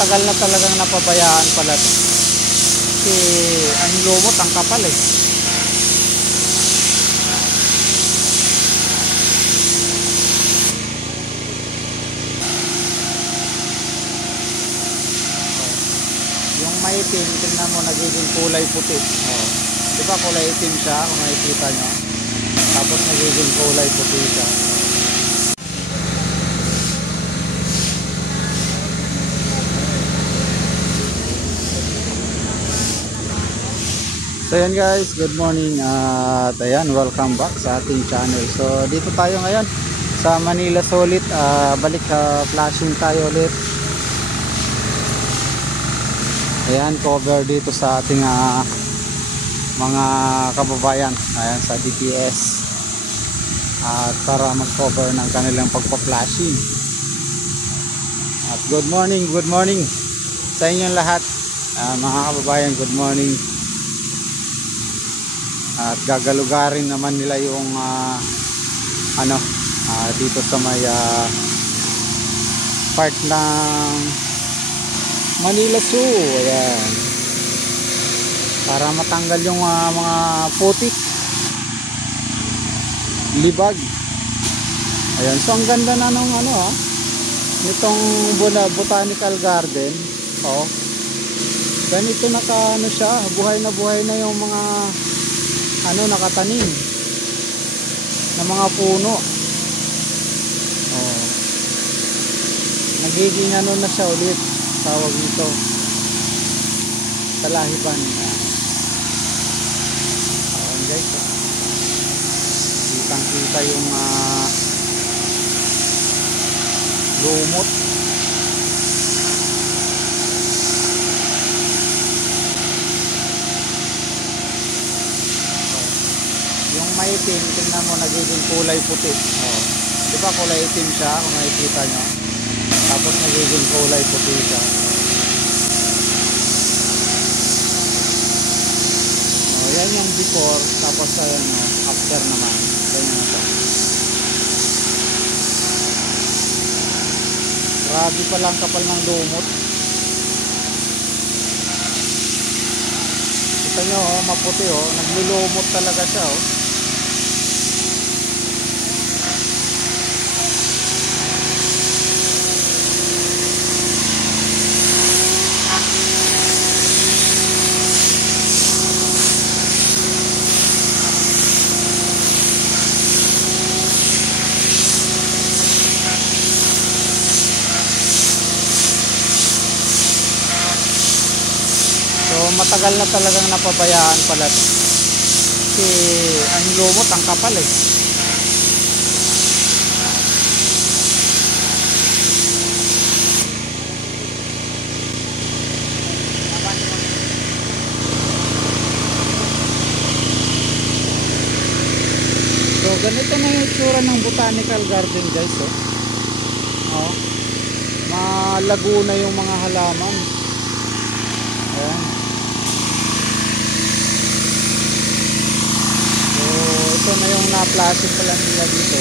matagal na talagang napabayaan pala to. Kasi ang lumot, ang kapal eh. Yung maitim, tingnan mo, nagiging kulay puti. Di ba kulay itim siya kung makikita nyo? Tapos nagiging kulay puti siya. So ayan guys, good morning at ayan, welcome back sa ating channel. So dito tayo ngayon sa Manila Solid, balik flashing tayo ulit. Ayan, cover dito sa ating mga kababayan, ayan, sa DPS, at para mag-cover ng kanilang pagpa-flashing. At good morning sa inyong lahat, mga kababayan, good morning. At gagalugarin naman nila yung dito sa may part ng Manila Zoo. Ayan, para matanggal yung mga putik, libag. Ayan, so ang ganda na nung nitong botanical garden. Ganito siya, buhay na yung mga nakatanim na mga puno. Nagiging na siya ulit, tawag nito talahiban. Ayan guys, kitang kita yung lumot. Yung maitim, tingnan mo, nagiging kulay puti. Di ba kulay itim siya kung makikita nyo? Tapos nagiging kulay puti siya. Yan yung before, tapos after naman. Ganyan na siya. Grabe palang kapal ng lumot. Kita nyo, maputi, naglulumot talaga siya. So matagal na talagang napabayaan pala to. Kasi ang lumot, ang kapal eh. So ganito na yung itsura ng botanical garden guys. Malago na yung mga halaman. Ayan. Ito na yung na-flashing pala nila dito.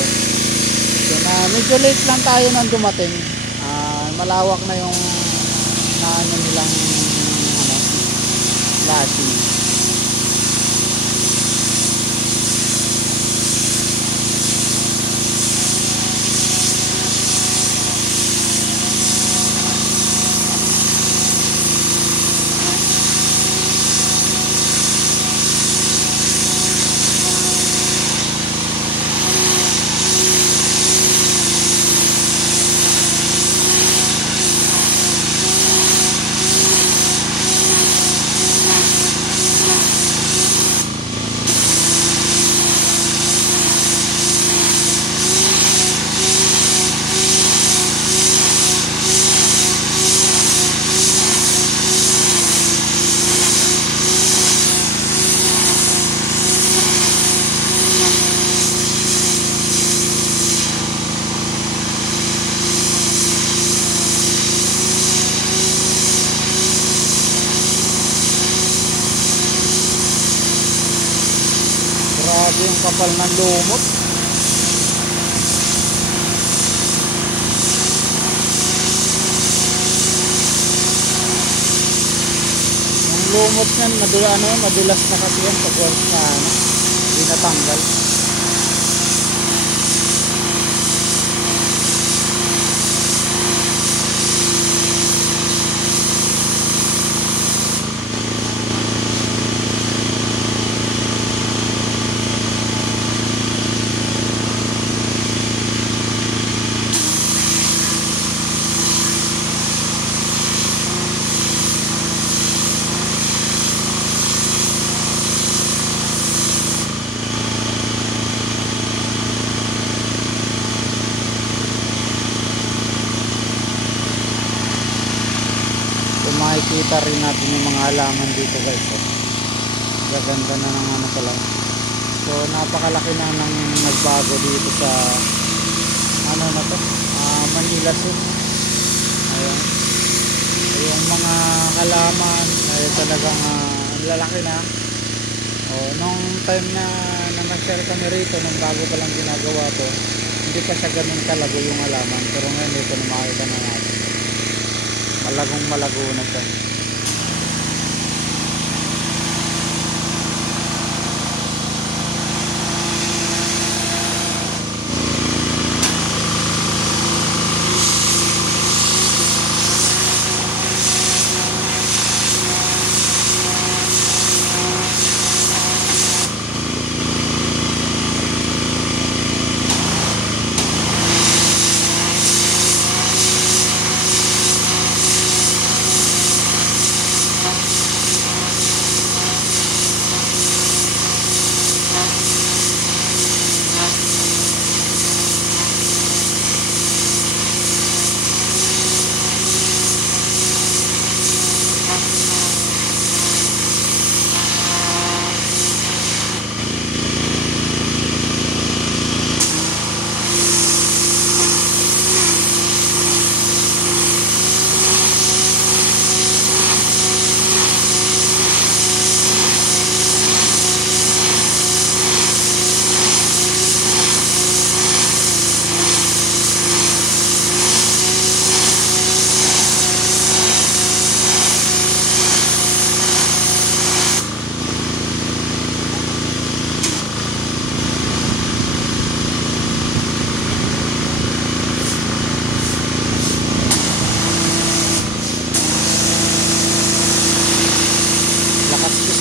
So medyo late lang tayo nang dumating. Malawak na yung nilang flashing. Grabe yung kapal ng lumot. lumot yan, madulas na kasi yan pag once na hindi natanggal. Makikita rin natin yung mga halaman dito guys. Gaganda na ng ano pala. So napakalaki na nang nagbago dito sa ano na to, Manila Sur. Ayan. Yung mga halaman ay talagang lalaki na. Nung time na nag-share kami rito, nung bago pa lang ginagawa to, hindi pa siya ganun kalago yung halaman. Pero ngayon dito na makita na natin. Malagong malago na siya.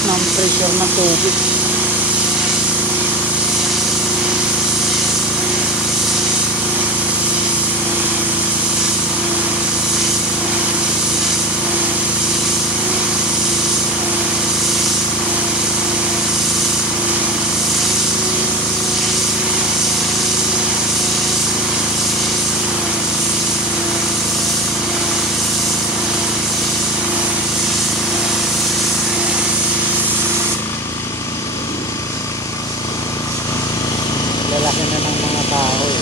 Ng pressure ng tubig. Lalaki na ng mga kahoy.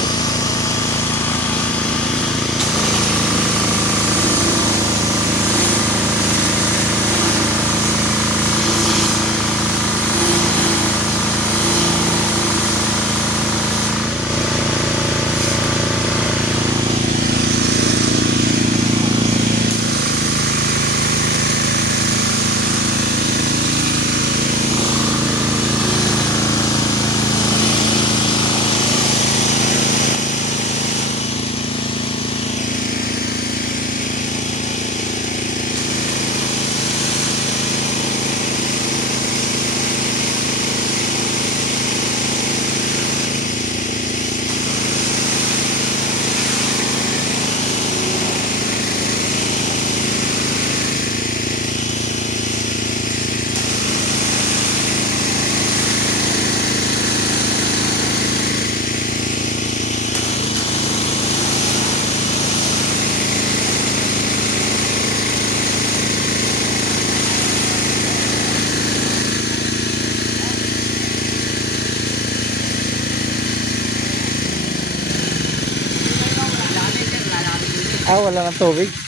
Wala ng tubig.